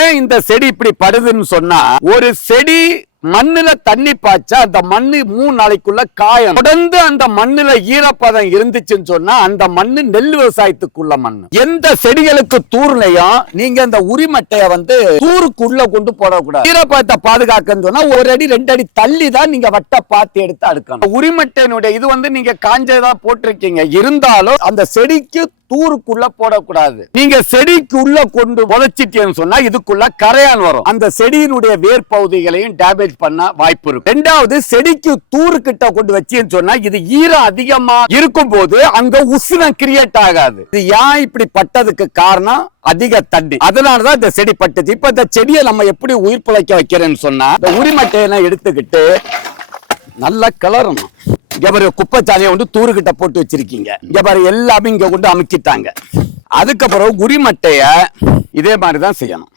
ஏன் இந்த செடி இப்படி படுதுன்னு சொன்னா ஒரு செடி மண்ணுல தண்ணி பாய்ச்சா அந்த மண்ணு மூணு நாளைக்குள்ள காயம். தொடர்ந்து அந்த மண்ணுல ஈரப்பதம் இருந்துச்சுன்னு சொன்னா அந்த மண்ணு நெல் விவசாயத்துக்குள்ள மண் எந்த செடிகளுக்கு தூர்லையும் நீங்க அந்த உரிமட்டைய வந்து தூருக்குள்ள கொண்டு போடக்கூடாது. ஈரப்பதத்தை பாதுகாக்கன்னு சொன்னா ஒரு அடி ரெண்டு அடி தள்ளி தான் நீங்க வட்ட பார்த்து எடுத்து அடுக்கணும் உரிமட்டையினுடைய இது வந்து நீங்க காஞ்சதான் போட்டிருக்கீங்க. இருந்தாலும் அந்த செடிக்கு தூருக்குள்ள போடக்கூடாது. நீங்க செடிக்கு உள்ள கொண்டு புதைச்சிட்டேன்னு சொன்னா இதுக்குள்ள கரையான் வரும். அந்த செடியினுடைய வேர் பகுதிகளையும் டேமேஜ் பண்ண வாய்ப்பு இருக்கு ரெண்டாவது செடிக்கு தூரு கிட்ட கொண்டு வச்சேன்னு சொன்னா இது ஈரம் அதிகமா இருக்கும் போது அங்க உஷ்ணம் கிரியேட் ஆகாது. இது ஏன் இப்படி பட்டதுக்கு காரணம்? அதிக தண்ணி. அதனாலதான் இந்த செடி பட்டது இப்ப இந்த செடியை நம்ம எப்படி உயிர் பிழைக்க வைக்கிறேன்னு சொன்னா இந்த உரிமட்டையெல்லாம் எடுத்துக்கிட்டு நல்லா கிளறணும். இங்க பாரு குப்பைச்சாலையை வந்து தூருக்கிட்ட போட்டு வச்சிருக்கீங்க. இங்க பாரு எல்லாமே இங்க கொண்டு அமைச்சிட்டாங்க அதுக்கப்புறம் குடிமட்டைய இதே மாதிரி தான் செய்யணும்.